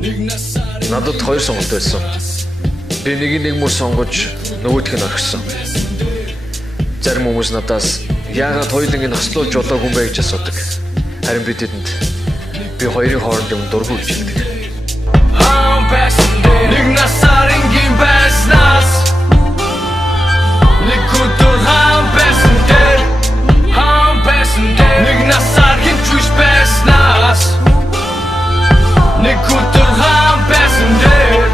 Надад хоёр сонголт байсан. Би нэг мөр сонгож нөгөөх нь орхисон. Зарим хүмүүс надаас яагаад хоёуланг нь хослуулж болоогүй юм бэ гэж асуудаг. Харин би тэдэнд би хоёрын хоорондын дургүй гэж хэлдэг. Нэг насаар ингийн байснаас нэг өдөр хаан байсан дээр нэг насаар хэмжүүш байснаас нэг өдөр хаан байсан дээр.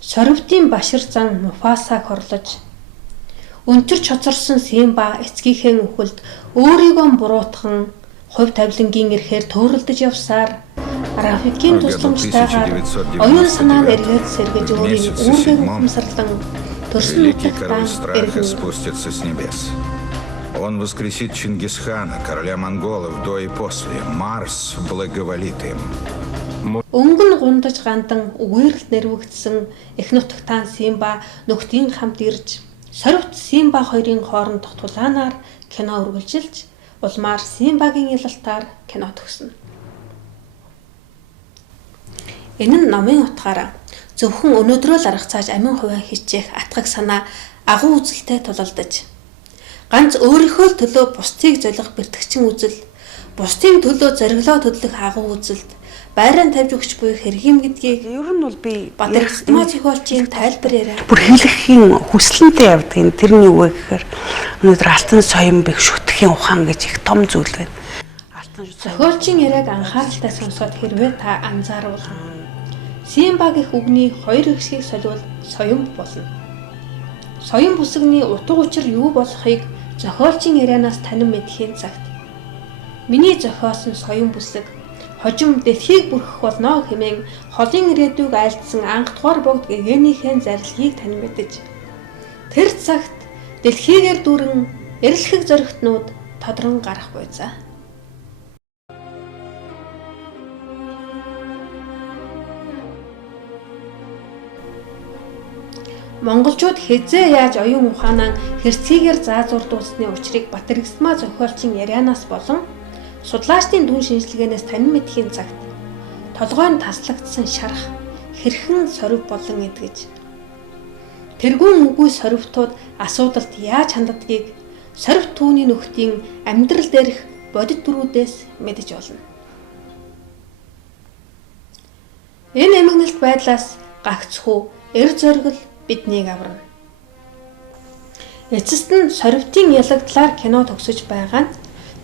Сорвитын башир зан Муфасаг хорлож өнтөр чоцорсон Симба эцгийнхээ үхэлд өөрийгөө буруутган хувь тавилангийн эрхээр төөрөлдөж явсаар Рафикийн тусламжтайгаар оюун санаа эргээд сэргэж өөрийн үүргийг ухамсарлан төрсөн нутагтаа спустится с небес. Он воскресит Чингисхана, короля монголов до и после. Марс благоволит им. Өнгөн гундаж гандан үгээрэлт нэрвэгдсэн эх нутагтаа Симба нөхдийн хамт ирж Сорвит Симба хоёрын хоорондох тулаанаар кино үргэлжилж улмаар Симбагийн ялалтаар кино төгснө. Энэ нь номын утгаараа зөвхөн өнөөдрөө л арга цааш амин хувиа хичээх атгах санаа агуу үзэлтэй тулалдаж ганц өөрийнхөө төлөө бусдыг золих бэртгчин үзэл, бусдын төлөө зориглоо төдлөх агуу үзэлд байран тавьж өгч буй хэрхим гэдгийг ер нь бол би Бадархтмаа зохиолчийн тайлбараараа бүр хэлэхийн хүслэнтэй явдаг. Тэрний юу вэ гэхээр өнөөдөр алтан соён бэх шүтгэхийн ухаан гэж их том зүйл байна. Зохиолчийн яриаг анхааралтай сонсоод хэрвээ та анзаарвал Симба гэх үгний хоёр хэсгийг солиул соён болно. Соён бүсгний утга учир юу болохыг зохиолчийн ярианаас танин мэдхийн цагт миний зохиосон соён бүсэг хожим дэлхийг бүрхэх болно хэмээн холын ирээдүйг айлдсан анх дугаар богд гэгээнийхээ зарилгийг тань мэдэж тэр цагт дэлхийгээр дүүрэн эрэлхэг зоригтнууд тодрон гарах буйзаа. Монголчууд хэзээ яаж оюун ухаанаа хэрцгийгээр заазуурдуулсны учрыг Батэргсмаа зохиолчийн ярианаас болон судлаачдын дүн шинжилгээнээс танин мэдхийн цагт толгойн таслагдсан шарах хэрхэн сорив болон эдгэж тэргүүн үгүй сорвтууд асуудалд яаж ханддгийг сорив түүний нөхдийн амьдрал дээрх бодит дүрүүдээс мэдэж болно. Энэ эмгэнэлт байдлаас гагцхүү эр зоригл биднийг аварна. Эцэст нь сорвитын ялагдлаар кино төгсөж байгаа нь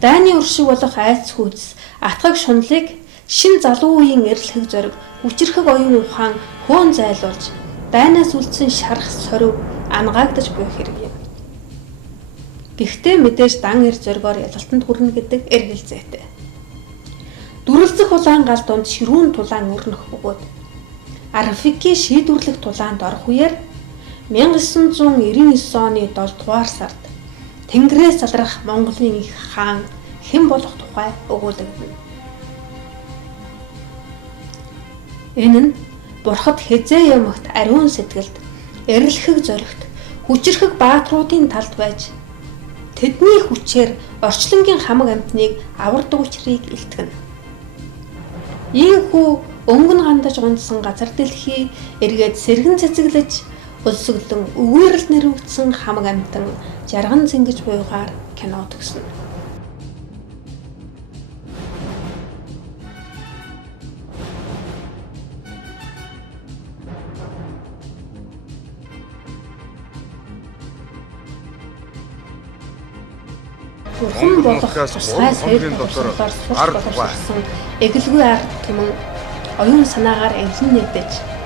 дайны уршиг болох айц хүйс атгаг шунлыг шин залуу үеийн эрэлхэг зориг хүчирхэг оюун ухаан хөөн зайлуулж дайнаас үлдсэн шарах сорив ангаагдаж буй хэрэг юм. Гэхдээ мэдээж дан эр зоригоор ялалтанд хүрнэ гэдэг эргэлзээтэй. Дүрлцэх улаан гал донд ширүүн тулаан өрнөх бөгөөд Рафикийн шийдвэрлэх тулаанд орох үеэр 1999 оны 7 дугаар сард Тэнгэрээс залрах Монголын их хаан хэн болох тухай өгүүлэгдэнэ. Энэ нь бурхад хэзээ ямагт ариун сэтгэлд эрэлхэг зоригт хүчирхэг баатруудын талд байж тэдний хүчээр орчлонгийн хамаг амьтныг авардаг учрыг илтгэнэ. Ийхүү өнгөн гандаж гундсан газар дэлхий эргээд сэргэн цэцэглэж өлсгөлөн үгээрэл нэрвэгдсэн хамаг амьтан жарган зингэж буйгаар кино төгснө. Бурхан болох тусгай соёлын дотор ард болсон эгэлгүй ард түмэн оюун санаагаар элэн нэгдэж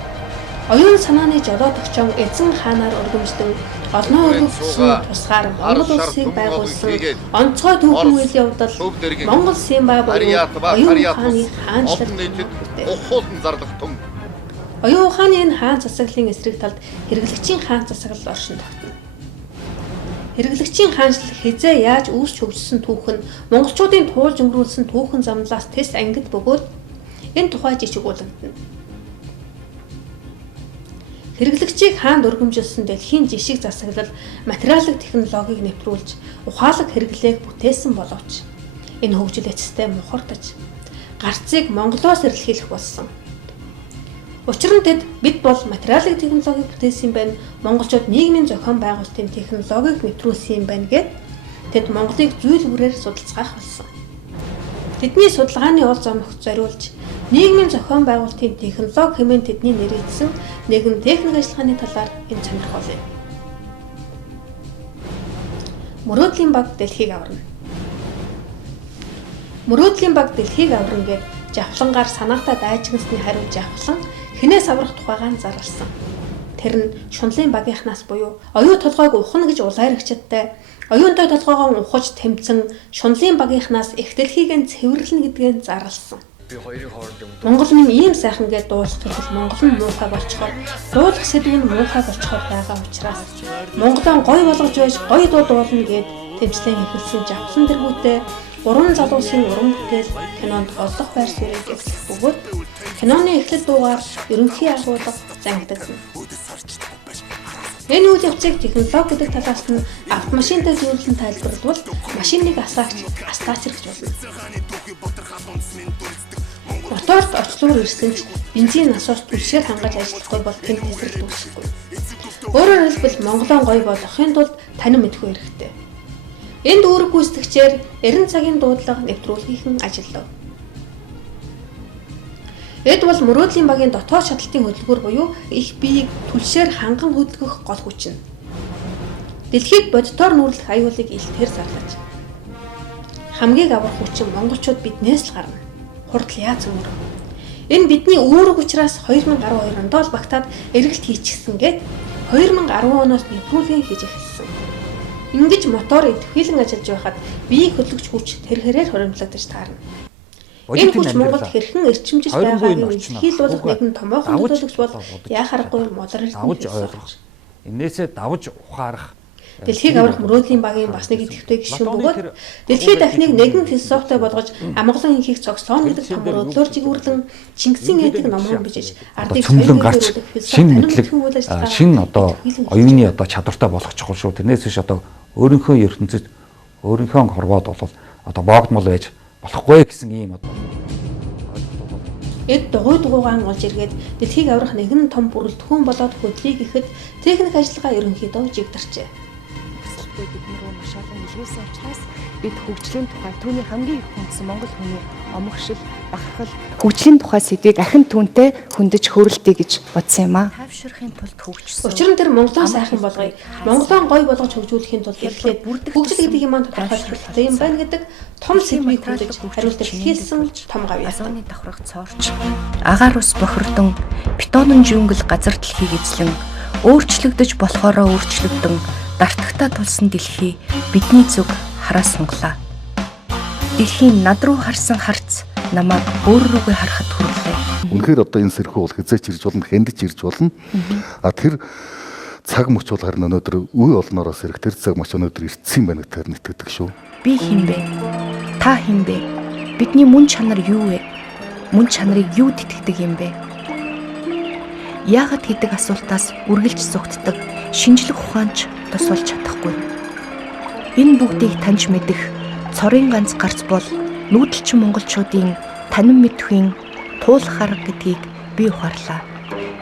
оюун санааны жолоод өгчөн эзэн хаанаар өргөмждөн олноо өргөсөн тусгаар Монгол улсыг байгуулсан онцгой түүхэн үйл явдал Монгол Симба оюун ухааны хаанчлал ухуулан зарлах том. Оюун ухааны энэ хаан засаглалын эсрэг талд хэрэглэгчийн хаан засаглал оршин тогтно. Хэрэглэгчийн хаанчлал хизээ яаж үүсч хөгжсөн түүх нь монголчуудын туулж өнгөрүүлсэн түүхэн замналаас тэс ангид бөгөөд энэ тухай жижиг уулагдана. Хэрэглэгчийг хаанд өргөмжилсөн дэлхийн жишг засаглал материалын технологиг нэвтрүүлж ухаалаг хэрэглээг бүтээсэн боловч энэ хөгжил эцэстээ мухардаж гарцыг Монголоос эрэлхийлэх болсон. Учир нь тэд бид бол материалын технологиг бүтээсэн юм байна. Монголчууд нийгмийн зохион байгуулалтын технологиг нэвтрүүлсэн юм байна гэд тэд Монголыг зүйл бүрээр судалцгаах болсон. Тэдний судалгааны ол зомогт зориулж нийгмийн зохион байгуулалтын технологи хэмээн тэдний нэрийдсэн нэгэн техник ажиллагааны талаар энэ сонирхолтой. Мөрөөдлийн баг дэлхийг аварна. Мөрөөдлийн баг дэлхийг аварна гэд жавхлангаар санаатаа дайжгансны хариу жавхлан хинээс аврах тухайгаа зарласан. Тэр нь шунлын багийнхнаас буюу оюу толгойг ухна гэж улайрагчдтай оюунтай толгойгоо ухаж тэмцэн шунлын багийнхнаас их дэлхийг нь цэвэрлэнэ гэдгээ зарласан. Монгол нэм ийм сайхан гэж дуулах Монгол нь муухай болчихоор дуулах сэдв нь муухай болчихоор байгаа учраас Монголын гой болгож байж гой дуу дуулна гэд тэмцлэн эхэлсэн жавсан дэргүүтээ гурван залуусын уран бүтээл кинонд олох байр суурийг эзлэх бөгөөд киноны эхлэл дуугаар ерөнхий агуулга зангидагдана. Энэ үйл явцыг технологи гэдэг талаас нь автомашинтай зөвлөлн тайлбарлавал машиныг асаагч астаачрах гэж болно. Моторт очлуур ирсэн ч бензин насоос түлшээр хангаж ажиллахгүй бол тэнд тесрэл үүсэхгүй. Өөрөөр хэлбэл Монголын гой болохын тулд танин мэдгүй хэрэгтэй. Энэ дүүрэг гүйцэтгэгчээр 90 цагийн дуудлага нэвтрүүлгийнхэн ажиллав. Эд бол мөрөөдлийн багийн дотоод шатлалтын хөдөлгөөр буюу их биеийг түлшээр ханган хөдөлгөх гол хүч нь. Дэлхийг бодитоор нүүрлэх аюулыг илтгэр зарлаж. Хамгийн аврах хүч нь монголчууд биднээс л гарна. Хурдл яа цөмөр. Энэ бидний үүрэг учраас 2012 онд л багтаад эргэлт хийчихсэн гэд 2010 оноос нэвтрүүлгийн хийж эхэлсэн. Ингэж мотор идэвхжүүлэн ажиллаж байхад биеийг хөдөлгөж хүч тэр хэрээр хоримтлагдаж таарна. Энэ хүч Монголд хэрхэн эрчимжиж байгаагийн илэрхийлүүлэх нэгэн томоохон төлөвлөгч бол яа харахгүй модернизм ойлгож. Энээсээ давж ухаарах. Дэлхийг аврах мөрөөдлийн багийн бас нэг идэвхтэй гишүүн бөгөөд дэлхийд дахныг нэгэн философитой болгож амгалан инхийг цогцлооно гэдэг том мөрөөдлөөр жигүүрлэн Чингисийн эдэг номхон бичиж ардыг цөмлөн гарч шинэ мэдлэг шинэ одоо оюуны одоо чадвартай болох чухал шүү. Тэрнээс биш одоо өөрийнхөө ертөнцид өөрийнхөө хорвоод бол одоо боогдмол байж болохгүй гэсэн ийм одоо эд дугуйгаан олж иргээд дэлхийг аврах нэгэн том бүрэлдэхүүн болоод хөдлөйг ихэд техник ажиллагаа ерөнхийдөө жигдэрчээ. Бидний рүү маш олон илгээсэн учраас бид хөгжлийн тухай түүний хамгийн их хүндсэн монгол хүний омогшил, бахархал, хөгжлийн тухай сэдвийг ахин түүнтэй хөндөж хөрөлтөе гэж бодсон юм аа. Тавширхын тулд хөгжсөн. Учир нь тэр Монголоо сайхан болгоё. Монголоо гоё болгож хөгжүүлэхийн тулд эхлээд хөгжил гэдэг юм маань тодорхойлох юм байна гэдэг том сэдвийг хүлээж хариулт хэлсэн том гавь. Азууны давхрах цоорч, агаар ус бохирдон, бетонын жүнгэл газар дэлхийг эзлэн, өөрчлөгдөж болохоороо өөрчлөгдөн дартагтаа тулсан дэлхий бидний зүг хараас сунглаа. Дэлхийн над руу харсан харц намайг өөр рүүгээ харахад хүрлээ. Үнэхээр одоо энэ сэрхүү бол хязгаарч ирж болно, хэндэж ирж болно. А тэр цаг мөч бол харин өнөөдөр үе олноороос ирэх тэр цаг мөч өнөөдөр ирсэн юм байна гэдгээр нэтгэдэг шүү. Би хинбэ? Та хинбэ? Бидний мөн чанар юу вэ? Мөн чанарыг юу тэтгэдэг юм бэ? Яагаад гэдэг асуултаас үргэлж зүгтдэг шинжлэх ухаанч тусалж чадахгүй. Энэ бүгдийг таньж мэдэх цорын ганц гарц бол нүүдэлчин монголчуудын танин мэдхийн туулах арга гэдгийг би ухаарлаа.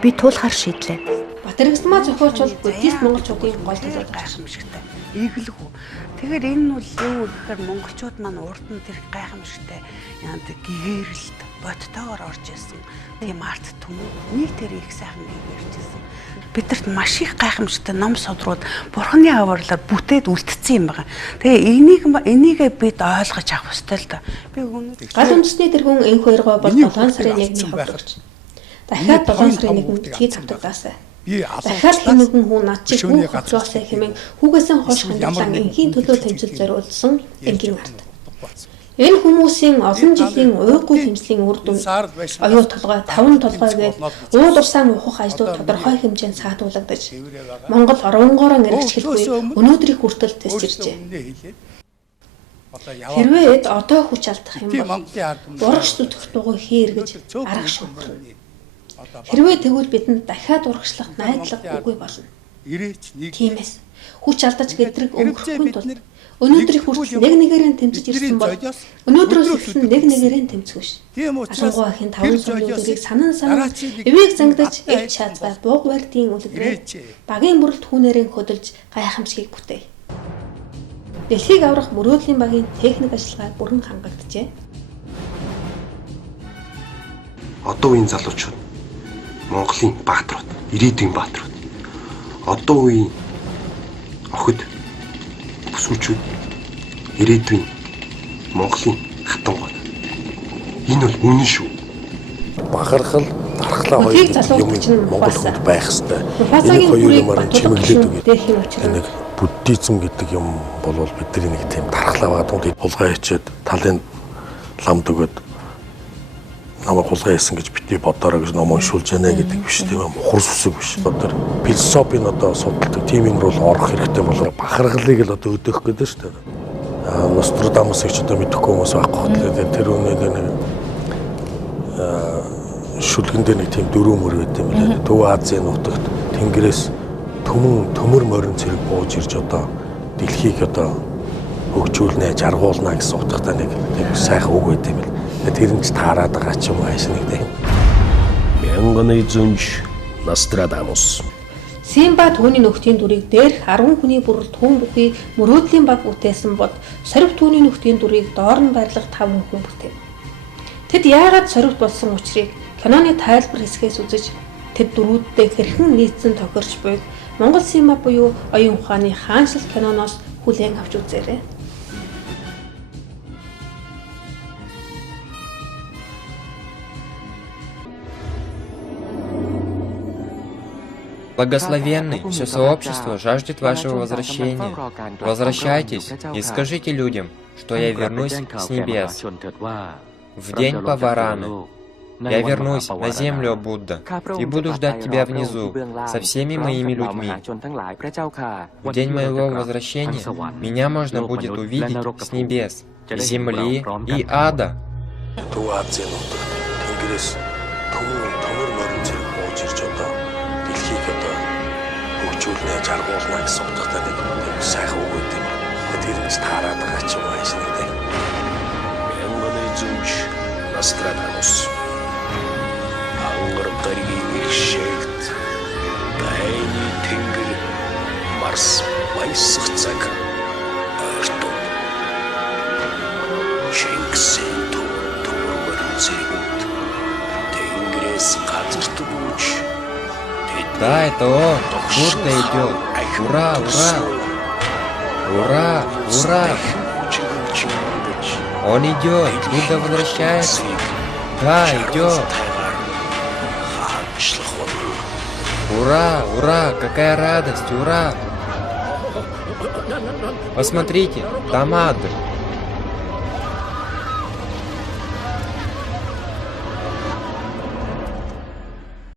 Би туулахар шийдлээ. Батэрэгсмаа зохиолч бол буддист монголчуудын гол төлөөлөл гайхамшигтай. Эглэх үү. Тэгэхээр энэ нь бол юу гэхээр монголчууд маань урд нь тэр гайхамшигтай яанд гэгэрэлт бодтойгоор орж исэн. Тийм арт түмэн нэг тэр их сайхан гэгэрч исэн. Бидэрт маш их гайхамшигтай ном содрууд бурханы авралаар бүтээд үлдсэн юм байна. Тэгээ энийг бид ойлгож авах ёстой л да. Би өнөөдөр гал үндэсний тэргүүн энх хоёргоо бол 7 сарын 1-ний хавтагч. Дахиад 7 сарын 1-нд дэлхий цавтагдаасаа. Дахиад хэмээгэн хүн над чи хүүх хоцроосаа хэмээн хүүгээсээ хойш хандсан энхийн төлөө тэмцэл зориулсан энгийн арт. Энэ хүмүүсийн олон жилийн уйггүй тэмцлийн үр дүн оюу толгой 5 толгой гээд уул урсаан ухах ажлууд тодорхой хэмжээнд саатуулагдаж Монгол оронгоороо нэрчилгүй өнөөдрийг хүртэл тэсж иржээ. Хэрвээ одоо хүч алдах юм бол урагш зүтгэх дугуй хийн эргэж арга шүүхрэн. Хэрвээ тэгвэл бидэнд дахиад урагшлах найдлага үгүй болно. Тиймээс хүч алдаж гэдрэг өнгөрөхгүй тул өнөөдрийг хүртэл нэг нэгээрээ тэмцэж ирсэн бол өнөөдрөөс эхлэн нэг нэгээрээ тэмцэх биш. Асангуй ахын 5 суулуудыг санан эвийг зангидаж их шаазгай бууг барьдын үлгэрээ багийн бүрэлд хүүнээрээ хөдөлж гайхамшигыг бүтээе. Дэлхийг аврах мөрөөдлийн багийн техник ажиллагаа бүрэн хангагджээ. Одоо үеийн залуучууд Монголын бааtruуд, ирээдүйн бааtruуд. Одоо үеийн охид бүсгүүчүүд ирээдүйн Монголын хатангууд. Энэ бол үнэн шүү. Бахархал, дархлаа хоёр юм Монгол хүнд байх ёстой. Энэ хоёр юмар чимэглээд үгээд. Нэг буддизм гэдэг юм бол бидний нэг тийм дархлаа баадууд хулгай хийчихэд талын ламд өгөөд намайг хулгай хийсэн гэж битгий бодороо гэж ном уншуулж яана гэдэг биш тийм ухар сүсэг биш. Одоо философийн одоо судалдаг тийм юм руу орох хэрэгтэй болоо бахархлыг л одоо өдөөх гэдэг шүү дээ. Нострадамусыг ч одоо мэдэхгүй хүмүүс байхгүй. Тэгээд тэр үнээр нэг шүлгэн дээр нэг тийм дөрөв мөр байт юм лээ. Төв Азийн нутагт тэнгэрээс төмөр морин цэрэг бууж ирж одоо дэлхийг одоо хөгжүүлнэ, жаргуулна гэсэн утгатай нэг тийм сайхан үг байт юм л. Тэр нь ч таарад байгаа ч юм ааш нэг тийм. Мянганы зүнж Нострадамус. Симба түүний нөхдийн дүрийг дээрх 10 хүний бүрэлд хүн бүхий мөрөөдлийн баг бүтээсэн бод сорив түүний нөхдийн дүрийг доор нь байрлах 5 хүн бүтээв. Тэд яагаад сорив болсон учрыг киноны тайлбар хэсгээс үзэж тэд дөрүүддээ хэрхэн нийцсэн тохирч буйг Монгол Симба буюу оюун ухааны хааншил киноноос хүлээн авч үзээрэй. Благословенный, все сообщество жаждет вашего возвращения. Возвращайтесь и скажите людям, что я вернусь с небес. В день Павараны. Я вернусь на землю, Будда, и буду ждать тебя внизу, со всеми моими людьми. В день моего возвращения меня можно будет увидеть с небес, земли и ада. Жаргуулна гэсэн утгатай нэг сайхан үг байт юм. Тэр нь таарад байгаа ч юм ааш нэг тийм. Мянганы зүнж Нострадамус. Ангар гаригийн ихшээгт дайны тэнгэр Марс баясах цаг ойртов. Чингисийн төмөр зэрэгт тэнгэрээс газарт бууж. Да, это он. Будда идет. Ура, ура! Ура, ура! Он идет. Будда возвращается. Да, идет. Ура, ура! Какая радость, ура! Посмотрите, там ад.